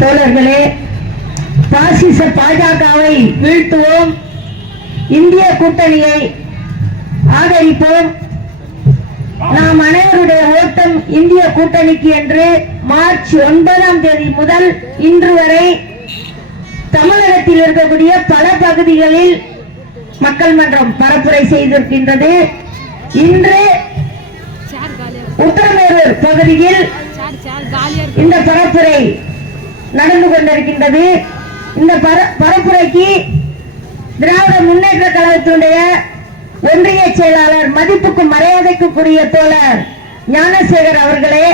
தோழர்களே, பாசிச பாஜகவை வீழ்த்துவோம், இந்திய கூட்டணியை ஆதரிப்போம். நாம் அனைவருடைய ஓட்டம் இந்திய கூட்டணிக்கு என்று மார்ச் 9 முதல் இன்று வரை தமிழகத்தில் இருக்கக்கூடிய பல பகுதிகளில் மக்கள் மன்றம் பரப்புரை செய்திருக்கின்றது. இன்று உத்தரமேரூர் பகுதியில் இந்த பரப்புரை நடந்து கொண்டிருக்கின்றது. இந்த பரப்புரைக்கு திராவிட முன்னேற்ற கழகத்தினுடைய ஒன்றிய செயலாளர், மதிப்புக்கு மரியாதைக்குரிய தோழர் ஞானசேகர் அவர்களே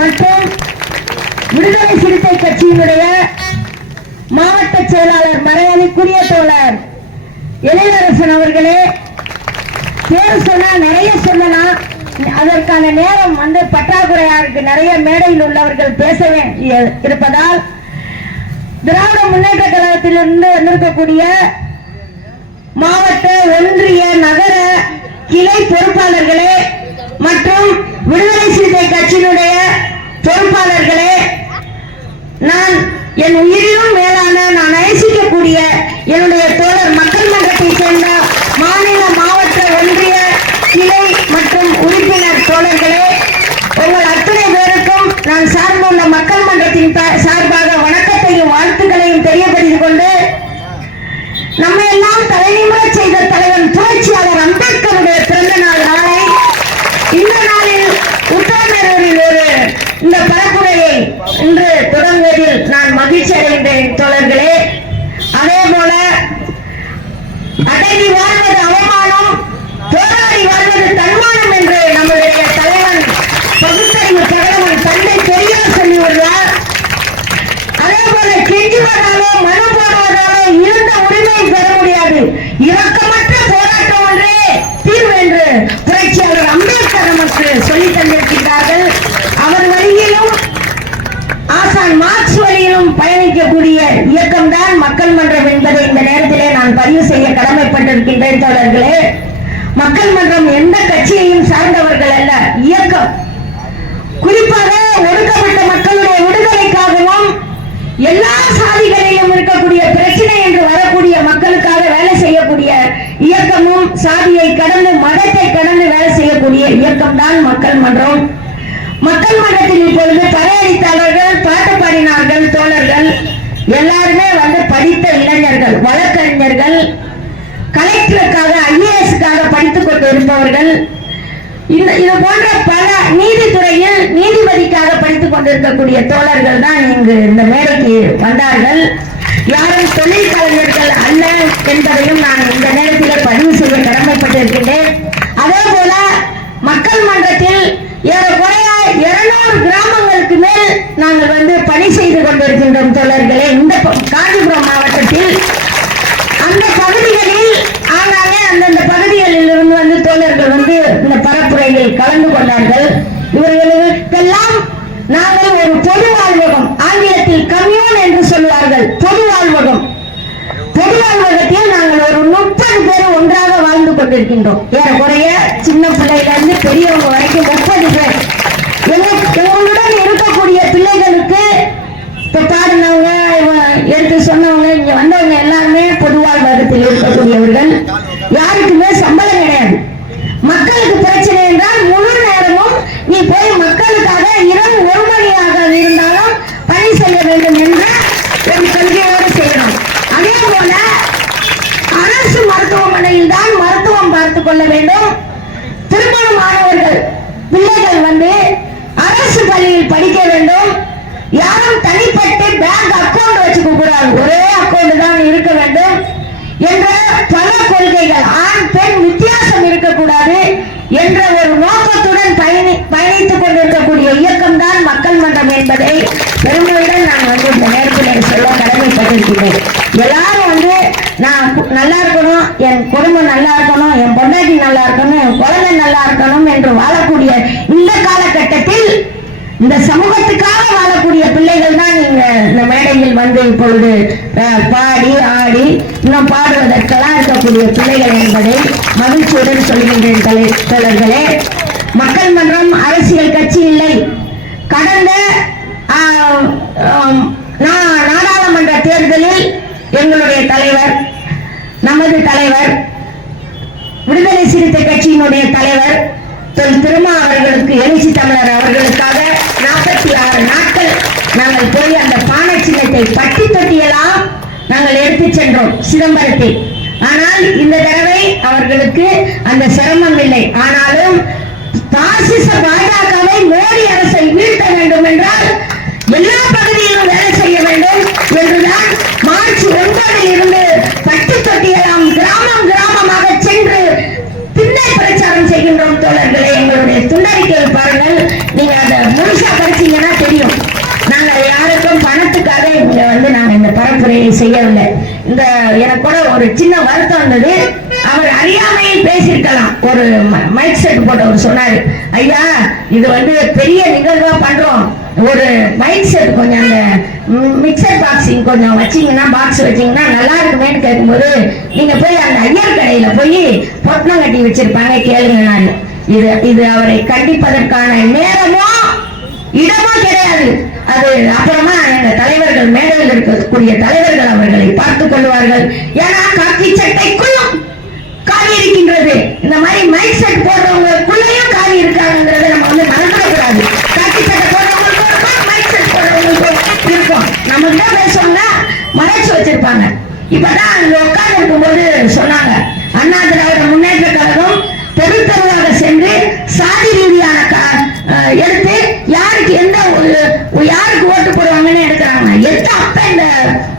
மற்றும் விடுதலை சிறுத்தை கட்சியினுடைய மாவட்ட செயலாளர், மரியாதைக்குரிய தோழர் எழிலரசன் அவர்களே, பேர் சொன்னா நிறைய சொல்லனா, அதற்கான நேரம் பற்றாக்குறையா இருக்கு. நிறைய மேடையில் உள்ளவர்கள் பேச இருப்பதால் திராவிட முன்னேற்ற கழகத்திலிருந்து வந்திருக்கக்கூடிய மாவட்ட, ஒன்றிய, நகர கிளை பொறுப்பாளர்களே மற்றும் விடுதலை சிறுத்தை கட்சியினுடைய பொறுப்பாளர்களே, நான் என் உயிரிலும் மேலான நான் நேசிக்கக்கூடிய என்னுடைய தோழர், மக்கள் மன்றத்தை சேர்ந்த மாநில, மாவட்ட, ஒன்றிய கிளை மற்றும் உறுப்பினர் தோழர்களே, உங்கள் அத்தனை பேருக்கும் நான் சார்ந்துள்ள மக்கள் மன்றத்தின் சார்பாக வணக்கத்தையும் வாழ்த்துக்களையும் தெரியப்படுத்திக் கொண்டு, நம்ம எல்லாம் தலைநிமிர செய்த தலைவன் புரட்சியாளர் அம்பேத்கருடைய பிறந்த நாள் நாளை, இந்த நாளில் உத்தரமேரூரில் இந்த பரப்புரையை இன்று தொடங்குவதில் நான் மகிழ்ச்சி அடைகின்றேன் தோழர்களே. அதே போல அடங்கி வாழ்வது அவமானம், போராடி வாழ்வது தன்மானம் என்று நம்முடைய தலைவன் பகுத்தறிவு தலைவன் தந்தை பெரியார் சொல்லியுள்ளார். அதே போல கெஞ்சுவதாலோ மனு போடுவதாலோ இருந்த உரிமையை பெற முடியாது, இரக்கமற்ற போராட்டம் ஒன்றே தீர்வு என்று புரட்சியாளர் அம்பேத்கர் நமக்கு சொல்லி தந்திருக்கிறார்கள். அவர் வழியிலும் ஆசான் மார்க்ஸ் வழியிலும் பயணிக்கக்கூடிய இயக்கம்தான் மக்கள் மன்றம் என்பதை இந்த நேரத்திலே நான் பதிவு செய்ய கடமைப்பட்டிருக்கின்றேன் தோழர்களே. மக்கள் மன்றம் எந்த கட்சியையும் சார்ந்தவர்கள் அல்ல, இயக்கம். குறிப்பாக ஒடுக்கப்பட்ட மக்களுடைய விடுதலைக்காகவும் எல்லா சாதிகளிலும் இருக்கக்கூடிய பிரச்சனை என்று வரக்கூடிய மக்களுக்காக வேலை செய்யக்கூடிய இயக்கமும், சாதியை கடந்து மதத்தை கடந்து வேலை செய்யக்கூடிய இயக்கம் தான் மக்கள் மன்றம். மக்கள் மன்றத்தில் இப்பொழுது பறையடித்தாளர்கள், பாட்டு பாடினார்கள் தோழர்கள் எல்லாருமே படித்த இளைஞர்கள், வழக்கறிஞர்கள், கலெக்டருக்காக, ஐஏஎஸ்க்காக படித்துக் கொண்டு இருப்பவர்கள், இது போன்ற பல நீதித்துறையில் நீதிபதிக்காக படித்துக் கொண்டிருக்கக்கூடிய தோழர்கள் தான் இங்கு இந்த மேடைக்கு வந்தார்கள். யாரும் தொழில் கலைஞர்கள் அல்ல என்பதையும் நான் இந்த நேரத்தில் பதிவு செய்ய கடமைப்பட்டிருக்கின்றேன். அதே போல மக்கள் மன்றத்தில் ஏறக்குறைய 200 கிராமங்களுக்கு மேல் நாங்கள் பணி செய்து கொண்டிருக்கின்றோம் தோழர்களே. இந்த காஞ்சிபுரம் மாவட்டத்தில் அந்த பகுதிகளில் ஆனாலே அந்தந்த பகுதிகளில் இருந்து தோழர்கள் இந்த பரப்புரையில் கலந்து கொண்டார்கள். இவர்களுக்கெல்லாம் நாங்கள் ஒரு பொது வாழ்வகம், ஆங்கிலத்தில் கம்யூன் என்று சொல்வார்கள், பொது வாழ்வகம். பொது வாழ்வகத்தில் நாங்கள் ஒரு 30 பேர் ஒன்றாக வாழ்ந்து கொண்டிருக்கின்றோம். ஏறக்குறைய சின்ன பிள்ளையிலிருந்து பெரியவங்க வரைக்கும் 30 பேர். எங்களுடன் இருக்கக்கூடிய பிள்ளைகளுக்கு இப்ப பாடினவங்க, எடுத்து சொன்னவங்க, இங்க வந்தவங்க எல்லாருமே பொது வாழ்வகத்தில் இருக்கக்கூடியவர்கள். யாருக்குமே சம்பளம் கிடையாது. மக்களுக்கு பிரச்சனை என்றால் முழு நேரமும் நீ போய் மக்களுக்காக இரவு 1 மணியாக இருந்தாலும் பணி செய்ய வேண்டும் என்ற ஒரு கொள்கையோடு செய்யணும். அதே போல அரசு மருத்துவமனையில் தான் மருத்துவம் பார்த்துக் கொள்ள வேண்டும். திருமணமானவர்கள் பிள்ளைகள் அரசு பள்ளியில் படிக்க வேண்டும். யாரும் தனிப்பட்டு பேங்க் அக்கௌண்ட் வச்சுக்க கூடாது, ஒரே அக்கௌண்ட் தான் இருக்க வேண்டும் என்ற பல கொள்கைகள், ஆண் பெண் வித்தியாசம் இருக்கக்கூடாது என்ற ஒரு நோக்கத்துடன் பயணித்துக் கொண்டிருக்கக்கூடிய இயக்கம் தான் மக்கள் மன்றம் என்பதை பெருமையுடன் நான் இந்த நேரத்தில் சொல்ல கடமைப்பட்டிருக்கிறேன். எல்லாரும் நான் நல்லா இருக்கணும், என் குடும்பம் நல்லா இருக்கணும், என் பொண்டாட்டி நல்லா இருக்கணும், என் குழந்தை நல்லா இருக்கணும் என்று வாழக்கூடிய இந்த காலகட்டத்தில் இந்த சமூகத்துக்காக வாழக்கூடிய பிள்ளைகள் தான் நீங்க இந்த மேடையில் இப்பொழுது பாடி ஆடி இன்னும் பாடுவதற்கெல்லாம் இருக்கக்கூடிய பிள்ளைகள் என்பதை மகிழ்ச்சியுடன் சொல்கின்றேன் தோழர்களே. மக்கள் மன்றம் அரசியல் கட்சி இல்லை. கடந்த எங்களுடைய தலைவர், நமது தலைவர், விடுதலை சிறுத்தை கட்சியினுடைய தலைவர் திருமா அவர்களுக்கு, எழுச்சி தமிழர் அவர்களுக்காக 46 நாட்கள் நாங்கள் போய் அந்த பானை சின்னத்தை பட்டி தொட்டியெல்லாம் நாங்கள் எடுத்து சென்றோம் சிதம்பரத்தில். ஆனால் இந்த தடவை அவர்களுக்கு அந்த சிரமம் இல்லை. ஆனாலும் பாசிச பாஜகவை மோடி அரசை வீழ்த்த வேண்டும் என்றால் எல்லா பகுதியிலும் வேலை செய்ய வேண்டும் என்றுதான் மார்ச் 9 இருந்து பட்டி தொட்டியெல்லாம் கிராமம் கிராமமாக சென்று திண்ணை பிரச்சாரம் செய்கின்றோம் தோழர்களே. எங்களுடைய துண்டறிக்கை பாருங்கள், நீங்க அதை முழுசா படிச்சீங்கன்னா தெரியும். நாங்கள் யாருக்கும் பணத்துக்காக இங்க வந்து நாங்க இந்த பரப்புரையை செய்யவில்லை. இந்த எனக்கு கூட ஒரு சின்ன வருத்தம் வந்தது. அவர் அறியாமையில் பேசியிருக்கலாம். ஒரு மைக் செட் போட்டவர் சொன்னாரு, ஐயா இது வந்து பெரிய நிகழ்வா பண்றோம், ஒரு மைக் செட் கொஞ்சம் அந்த மிக்சர் பாக்ஸிங் கொஞ்சம் வச்சீங்கன்னா, பாக்ஸ் வச்சீங்கன்னா நல்லா இருக்குமேன்னு கேட்கும்போது, நீங்க போய் அந்த ஐயர் கடையில போய் பொட்டணம் கட்டி வச்சிருப்பாங்க கேளுங்க. நான் இது அவரை கண்டிப்பதற்கான நேரமோ இடமோ கிடையாது. அது அப்புறமா எங்க தலைவர்கள், மேடையில் இருக்கக்கூடிய தலைவர்கள் அவர்களை பார்த்துக் கொள்வார்கள். ஏன்னா காக்கி சட்டைக்குள்ளும் காவி இருக்கின்றது. இந்த மாதிரி மைக் செட் போடுறவங்களுக்குள்ளேயும் காவி இருக்காங்கிறத நம்ம வந்து மறந்துடக்கூடாது. காக்கி சட்டை போடுறவங்களுக்கும் மைக் செட் போடுறவங்களுக்கும் இருக்கும். நம்ம கிட்ட பேசுவாங்க, மறைச்சு வச்சிருப்பாங்க. இப்பதான் அங்க உட்கார்ந்து இருக்கும்போது சொன்னாங்க, அண்ணா திராவிட முன்னேற்ற கழகம் தெரு தெருவாக சென்று சாதி ரீதியான எடுத்து யாருக்கு எந்த யாருக்கு ஓட்டு போடுவாங்கன்னு எடுக்கிறாங்க. எடுத்து அப்ப இந்த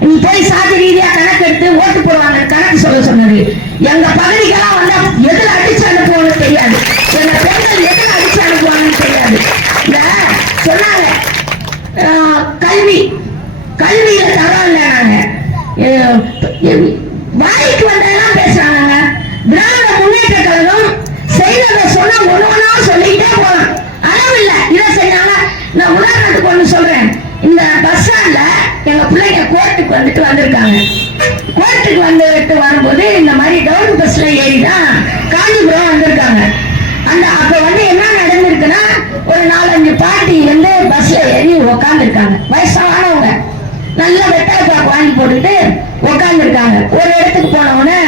நீ போய் சாதி ரீதியா கணக்கு எடுத்து ஓட்டு போடுவாங்க கணக்கு சொல்ல சொன்னது. எங்க பகுதிக்கெல்லாம் வந்தா எதுல அடிச்சு அனுப்புவோம்னு தெரியாது, எங்க பெண்கள் எதுல அடிச்சு அனுப்புவாங்கன்னு தெரியாது. இந்த சொன்னாங்க கல்வியில தரம் இல்லை. நாங்க வாய்க்கு வந்ததெல்லாம் பேசுறாங்க. திராவிட முன்னேற்ற கழகம் செய்ததை சொன்னா ஒவ்வொன்றா சொல்லிட்டே போலாம், அளவில்லை. இதை செஞ்சாங்க. நான் உதாரணத்துக்கு ஒண்ணு சொல்றேன். இந்த பஸ் ஸ்டாண்ட்ல எங்க பிள்ளைங்க கோர்ட்டுக்கு வந்துட்டு வந்திருக்காங்க. கோர்ட்டுக்கு வந்துட்டு வரும்போது இந்த மாதிரி டவுன் பஸ்ல ஏறிதான் காஞ்சிபுரம் வந்திருக்காங்க. அந்த அப்ப வந்து என்ன நடந்திருக்குன்னா, ஒரு 4-5 பாட்டி வந்து பஸ்ல ஏறி உக்காந்து இருக்காங்க. வயசானவங்க நல்ல வெத்தலை பாக்கு வாங்கி போட்டுட்டு உக்காந்து இருக்காங்க. ஒரு இடத்துக்கு போனவொடனே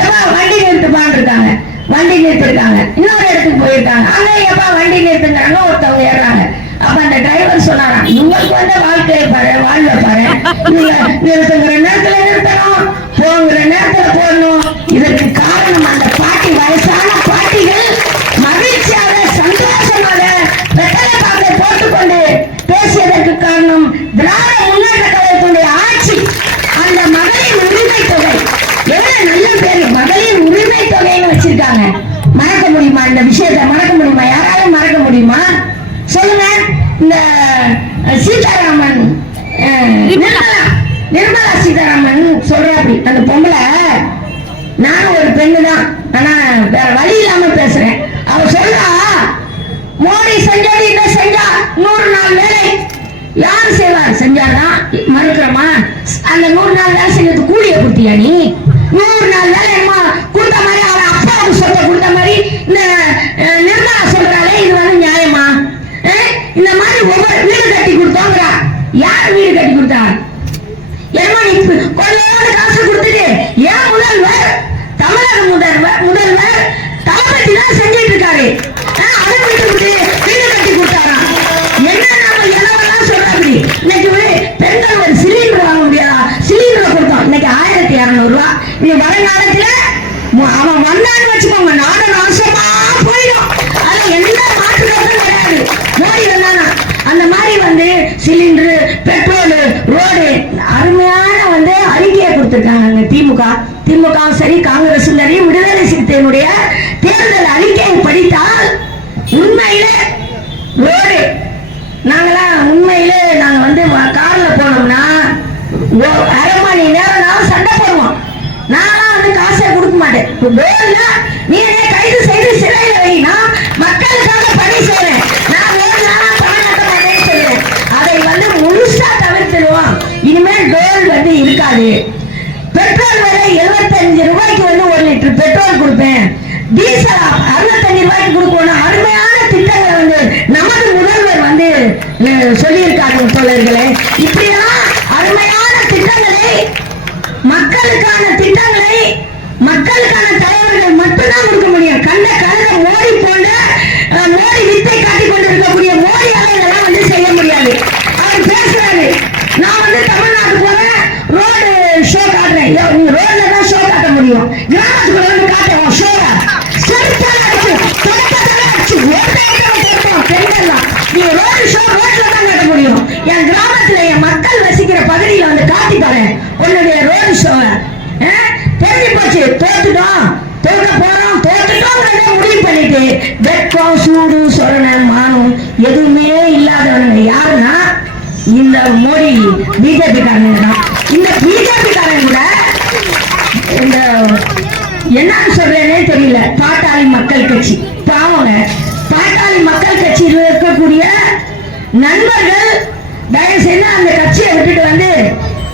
எப்பா வண்டி நிறுத்துப்பான்னு இருக்காங்க. வண்டி நிறுத்திருக்காங்க. இன்னொரு இடத்துக்கு போயிருக்காங்க. அங்க எப்பா வண்டி நிறுத்துங்கிறாங்க. ஒருத்தவங்க ஏறாங்க. அப்ப அந்த டிரைவர் சொன்னாராம், உங்களுக்கு வந்து வாழ்க்கையை பாரு, வாழ்வை பாரு, நீங்க நிறுத்துங்கிற நேரத்துல நிறுத்தணும், போங்கிற நேரத்துல போடணும். இதற்கு காரணம் அந்த பாட்டி, வயசான பாட்டிகள் மகிழ்ச்சியாக சந்தோஷமாக வெத்தலை பாக்கை போட்டுக்கொண்டு பேசியதற்கு காரணம் திராவிட முன்னேற்ற கழகத்துடைய ஆட்சி. அந்த மகளிர் உரிமை தொகை எவ்வளவு நல்ல பேரு, மகளிர் உரிமை தொகைன்னு வச்சிருக்காங்க. மறக்க முடியுமா? இந்த விஷயத்தை மறக்க முடியுமா? யாராலும் மறக்க முடியுமா சொல்லுங்க. இந்த சீதாராமன், நிர்மலா சீதாராமன் சொல்றாப்படி, அந்த பொம்பளை, நானும் ஒரு பெண்ணு தான், ஆனா வேற வழி இல்லாம பேசுறேன். அவ சொல்றா, மோடி செஞ்சது இதை செஞ்சா 100 நாள் வேலை யார் செய்வார்? செஞ்சாதான் மறுக்கிறோமா? அந்த 100 நாள் வேலை செஞ்சது கூலிய கொடுத்தியா நீ? 100 நாள் வேலை என்னமா கொடுத்த மாதிரி அவன் அப்பாவுக்கு சொத்தை கொடுத்த மாதிரி இந்த நிர்மலா சொல்றாளே, இது வந்து நியாயமா? இந்த மாதிரி ஒவ்வொரு வீடு கட்டி கொடுத்தோங்கிறா. யார் வீடு கட்டி கொடுத்தா? என்னமா நீ கொஞ்சோண்டு காசு கொடுத்துட்டு ஏன் முதல்வர், தமிழக முதல்வர் தளபதி தான் செஞ்சிட்டு இருக்காரு. அதை விட்டு வீடு கட்டி கொடுத்தாராம். என்ன நாம எல்லாம் சொல்றாங்க. இன்னைக்கு பெண்கள் ஒரு சிலிண்டர் வாங்க முடியாதா? சிலிண்டர் கொடுத்தோம். இன்னைக்கு 1200 ரூபாய். நீ வருங்காலத்துல அவன் வந்தான்னு வச்சுக்கோங்க, நாடு நாசமா போயிடும். அது எந்த மாற்றமும் கிடையாது. மோடி வந்தானா அந்த மாதிரி வந்து சிலிண்டர், பெட்ரோல், ரோடு அருமையான வந்து அறிக்கையை கொடுத்திருக்காங்க. திமுக சரி, காங்கிரஸ் சரி, விடுதலை சிறுத்தையினுடைய தேர்தல் அறிக்கையை படித்தால் உண்மையிலே ரோடு, நாங்களாம் உண்மையிலே நாங்க வந்து கார்ல போனோம்னா 1/2 மணி நேரம் சண்டை போடுவோம். நான்லாம் வந்து காசை கொடுக்க மாட்டேன். நீ கைது செய்து சிறையில வைனா மக்களுக்காக பணி செய்றேன், நான் ஒரு நாளா பணம் கட்ட மாட்டேன்னு சொல்லுவேன். அதை வந்து முழுசா தவிர்த்துடுவோம். இனிமேல் டோல் வந்து இருக்காது. பெட்ரோல் விலை 75 ரூபாய்க்கு வந்து 1 லிட்டர் பெட்ரோல் கொடுப்பேன். டீசல் 65 ரூபாய்க்கு கொடுக்கணும். அருமையான திட்டங்களை வந்து நமது முதல்வர் வந்து சொல்லியிருக்காங்க தோழர்களே. இப்படியா அருமையான திட்டங்களை மக்களுக்கான தலைவர்கள் மட்டும்தான் கொடுக்க முடியும். கண்ட கருத மோடி போன்ற மோடி வித்தை காட்டிக் கொண்டிருக்கக்கூடிய மோடியால இதெல்லாம் வந்து செய்ய முடியாது. அவர் பேசுறாரு, நான் வந்து தமிழ்நாட்டு போறேன், ரோடு ஷோ காட்டுறேன். நீங்க ரோட்ல தான் ஷோ காட்ட முடியும், கிராமத்துக்குள்ள வந்து காட்டுவோம் ஷோ. செருப்பால அடிச்சு தொடக்கத்தால அடிச்சு பெண்கள்லாம் நீ ரோடு ஷோ ரோட்ல தான் காட்ட முடியும். என் கிராமத்துல என் மக்கள் வசிக்கிற பகுதியில வந்து காட்டி தரேன் உன்னுடைய ரோடு ஷோவை. தெரிஞ்சு போச்சு, தோத்துட்டோம், தோற்க போறோம், தோத்துட்டோம் முடிவு பண்ணிட்டு வெட்கம் சூடு சொரண மானம் எதுவுமே இல்லாதவனுங்க யாருன்னா இந்த மோடி பிஜேபி காரங்க தான். இந்த பிஜேபி காரங்க கூட இந்த என்னன்னு சொல்றேனே தெரியல, பாட்டாளி மக்கள் கட்சி பாவங்க. பாட்டாளி மக்கள் கட்சியில் இருக்கக்கூடிய நண்பர்கள் தயவு செய்து அந்த கட்சியை விட்டுட்டு வந்து,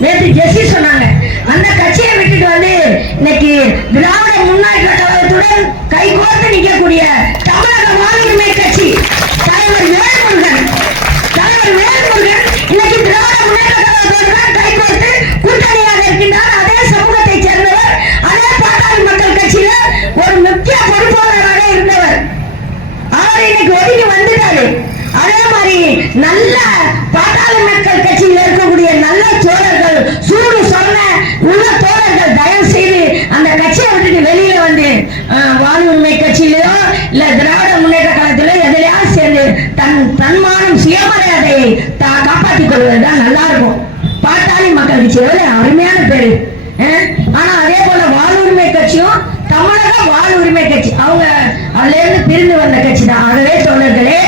நேற்று ஜெசி சொன்னாங்க, அந்த கட்சியை விட்டுட்டு வந்து இன்னைக்கு திராவிட முன்னேற்ற கழகத்துடன் கைகோர்த்து நிற்கக்கூடிய தமிழக வாழ்வுரிமை கட்சி தலைவர் வேல்முருகன் இன்னைக்கு திராவிட முன்னேற்ற கழகத்துடன் கைகோர்த்து கூட்டணியாக இருக்கின்றார். அதே சமூகத்தை சேர்ந்தவர், அதே பாட்டாளி மக்கள் கட்சியில ஒரு முக்கிய பொறுப்பாளராக இருந்தவர். அவர் இன்னைக்கு ஒதுங்கி வந்துட்டாரு. அதே மாதிரி நல்ல பாட்டாளி மக்கள் கட்சியில் இருக்கக்கூடிய நல்ல தோழர்கள், சூடு சொன்ன உள்ள தோழர்கள் தயவு செய்து அந்த கட்சியை விட்டுட்டு வெளியில வந்து வாழ்வுரிமை கட்சியிலோ இல்ல திராவிட முன்னேற்ற கழகத்திலோ எதிலையாவது சேர்ந்து தன்மானம் சுயமரியாதையை காப்பாற்றிக் கொள்வதுதான் நல்லா இருக்கும். பாட்டாளி மக்கள் கட்சி எவ்வளவு அருமையான பேரு. ஆனா அதே போல வாழ்வுரிமை கட்சியும் தமிழக வாழ்வுரிமை கட்சி அவங்க அதுல இருந்து பிரிந்து வந்த கட்சி தான். ஆகவே தோழர்களே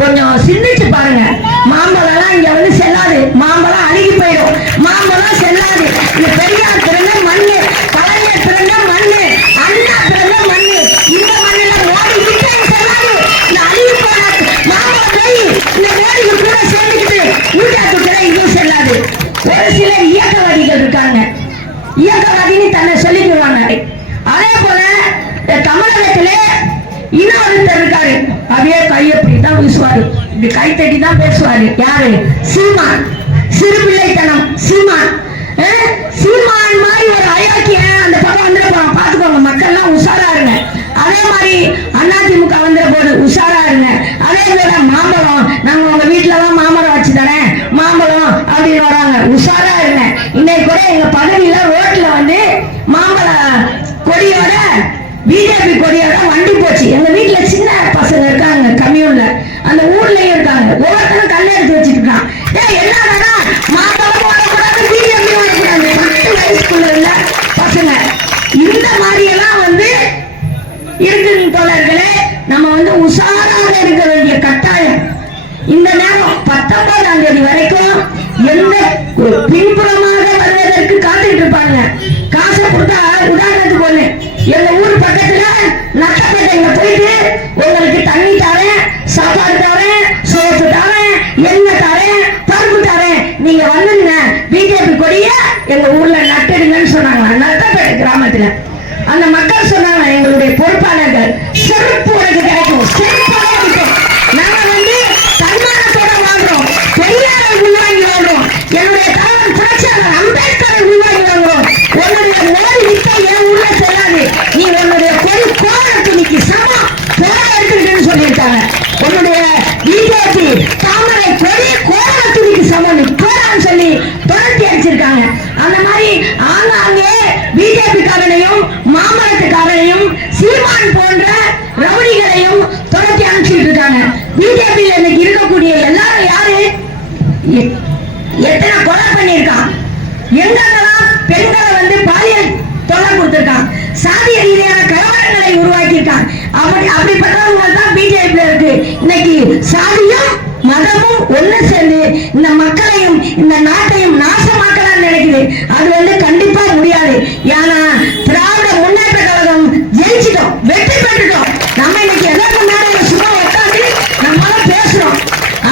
கொஞ்சம் சிந்திச்சு பாருங்க. மாம்பழம் இங்க வந்து செல்லாது, மாம்பழம் அழுகி போயிடும், மாம்பழம் செல்லாது. இந்த பெரியார் பிறந்த மண்ணு, கலைஞர் பிறந்த மண்ணு, அண்ணா பிறந்த மண்ணு, இந்த மண்ணில மோடி விட்டையும் செல்லாது. இந்த அழுகி போன மாம்பழம் போய் இந்த மோடி கூட சேர்ந்துக்கிட்டு ஊட்டாத்துக்கிற இதுவும் செல்லாது. ஒரு சிலர் இயக்கவாதிகள் இருக்காங்க, இயக்கவாதின்னு தன்னை சொல்லிக்குவாங்க. அதே போல தமிழகத்திலே இன்னொருத்தர் இருக்காரு, அப்படியே கையப்படிதான் வீசுவாரு, இப்படி கை தட்டி தான் பேசுவாரு. யாரு? சீமான். சிறு பிள்ளைத்தனம் சீமான். சீமான் மாதிரி ஒரு அயோக்கியன் அந்த பக்கம் வந்துட போறோம், பாத்துக்கோங்க மக்கள்லாம் உஷாரா இருங்க. அதே மாதிரி அதிமுக வந்துட போது உஷாரா இருங்க. அதே போல மாம்பழம், நாங்க உங்க வீட்டுலதான் மாம்பழம் வச்சு தரேன், மாம்பழம் அப்படின்னு வராங்க, உஷாரா இருங்க. இன்னைக்கு கூட எங்க பகுதியில ரோட்ல வந்து மாம்பழ கொடியோட பிஜேபி கொடியோட வண்டி போச்சு. எங்க வீட்டுல சின்ன பசங்க இருக்காங்க, கம்யூன்ல அந்த ஊர்லயும் இருக்காங்க, ஒவ்வொருத்தரும் கல்ல எடுத்து வச்சுட்டு இருக்கான். என்னன்னா மாம்பழம் வாங்கக்கூடாது, பிஜேபி வாங்கக்கூடாது, 10 வயசுக்குள்ள உள்ள பசங்க. இந்த மாதிரி எல்லாம் வந்து இருக்கு தோழர்களே. நம்ம வந்து உஷாராக இருக்க வேண்டிய கட்டாயம். இந்த நேரம் 19ஆம் தேதி வரைக்கும் எந்த பின்புறமாக வருவதற்கு காத்துக்கிட்டு இருப்பாங்க. காசை கொடுத்தா உதாரணத்துக்கு ஒண்ணு, எங்க ஊர் பக்கத்துல நட்டப்பேட்டைங்க போயிட்டு உங்களுக்கு தண்ணி தரேன், சாப்பாடு தரேன், சோப்பு தரேன், எண்ணெய் தரேன், பருப்பு தரேன், நீங்க வந்துங்க பிஜேபி கொடிய எங்க ஊர்ல நட்டுடுங்கன்னு சொன்னாங்க. நட்டப்பேட்டை கிராமத்துல அந்த மக்கள் சொன்னாங்க, எங்களுடைய பொறுப்பாளர்கள் செருப்பு உனக்கு கிடைக்கும், செருப்பு கிடைக்கும், நாங்க வந்து தன்மானத்தோட வாழ்றோம், பெரியாரை உள்வாங்கி வாழ்றோம், என்னுடைய தலைவர் புரட்சியாளர் அம்பேத்கரை உள்வாங்கி வாழ்றோம். உன்னுடைய மோடி வித்தை என் ஊர்ல செல்லாது, நீ உன்னுடைய கொடி கோலத்துணிக்கு சமம் போட எடுத்துக்கிட்டேன்னு சொல்லியிருக்காங்க. உன்னுடைய பிஜேபி தாமரை கொடி கோலத்துணிக்கு சமம் போடான்னு சொல்லி துரத்தி அடிச்சிருக்காங்க. அந்த மாதிரி ஆங்காங்கே பிஜேபி காரனையும் மாமரத்துக்காரனையும் சீமான் போன்ற ரவுடிகளையும் துரத்தி அனுப்பிச்சுட்டு இருக்காங்க. பிஜேபியில் இன்னைக்கு இருக்கக்கூடிய எல்லாரும் யாரு? எத்தனை கொலை பண்ணியிருக்கான், எங்கெல்லாம் பெண்களை வந்து பாலியல் தொலை கொடுத்திருக்கான், சாதிய ரீதியான கலவரங்களை உருவாக்கியிருக்கான். அப்படிப்பட்டவங்க தான் பிஜேபி இருக்கு. இன்னைக்கு சாதியும் மதமும் ஒண்ணு சேர்ந்து இந்த மக்களையும் இந்த நாட்டையும் நாசமாக்கலாம் நினைக்குது. அது வந்து கண்டிப்பா முடியாது. ஏன்னா திராவிட முன்னேற்ற கழகம் ஜெயிச்சிட்டோம், வெற்றி பெற்றுட்டோம். நம்ம இன்னைக்கு எல்லாரும் மேடையில சும்மா உட்காந்து நம்மளால பேசுறோம்.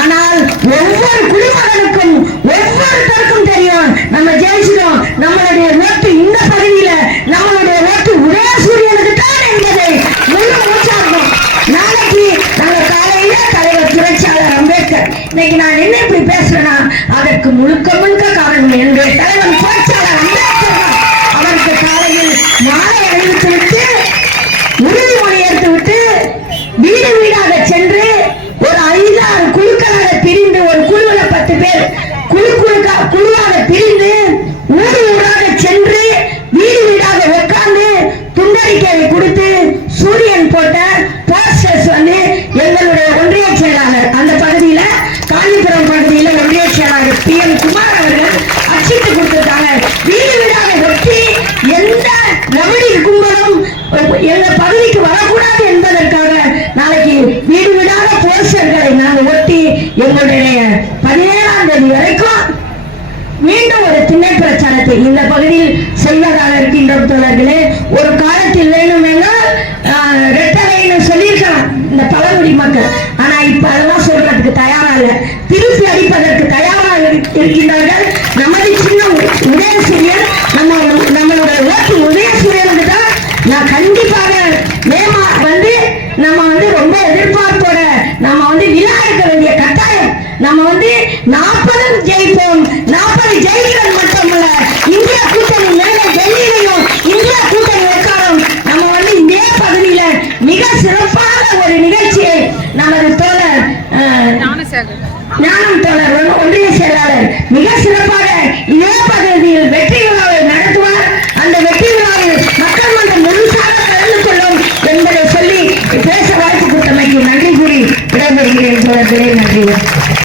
ஆனால் ஒவ்வொரு குடிமகனுக்கும் ஒவ்வொருத்தருக்கும் தெரியும் நம்ம ஜெயிச்சிட்டோம். நம்மளுடைய ஓட்டு இந்த பகுதியில, நம்மளுடைய ஓட்டு உதய சூரியனுக்கு தான் என்பதை முழு மூச்சா இருக்கும். நாளைக்கு நாங்க காலையில தலைவர் புரட்சியாளர் அம்பேத்கர், இன்னைக்கு நான் என்ன இப்படி பேசுறேன்னா அதற்கு முழுக்க முழுக்க காரணம் என்னுடைய தலைவர் புரட்சியாளர் அம்பேத்கர் தான். அவருக்கு காலையில் மாலை அணிவித்து மீண்டும் ஒரு திண்ணை பிரச்சாரத்தை இந்த பகுதியில் செய்வதாக இருக்கின்ற தோழர்களே. ஒரு காலத்தில் வேணும் என்றால் ரெட்டலைன்னு சொல்லியிருக்கலாம் இந்த பழங்குடி மக்கள். ஆனா இப்ப அதெல்லாம் சொல்றதுக்கு தயாரா இல்ல, திருப்பி அடிப்பதற்கு தயாராக இருக்கின்றார்கள். நமது சின்ன உதயசூரியன், நம்மளோட ஓட்டு உதயசூரியனுக்கு தான் நான் கண்டிப்பாக நம்ம ரொம்ப எதிர்பார்ப்போட நம்ம விழா எடுக்க வேண்டிய கட்டாயம். நம்ம 40 ஜெயிப்போம், 40 ஜெயிக்கிறது மட்டுமல்ல, இந்தியா கூட்டணி மேலே டெல்லியிலையும் இந்தியா கூட்டணி வைக்காலும் நம்ம இதே பகுதியில மிக சிறப்பான ஒரு நிகழ்ச்சியை நமது தோழர் ஞானம் தோழர் ஒன்றிய செயலாளர் மிக சிறப்பாக இதே பகுதியில் வெற்றி விழாவை நடத்துவார். அந்த வெற்றி விழாவில் மக்கள் மன்றம் முழுசாக கலந்து கொள்ளும் என்பதை சொல்லி பேச வாய்ப்பு கொடுத்தமைக்கு நன்றி கூறி விடைபெறுகிறேன் தோழர்களே. நன்றி.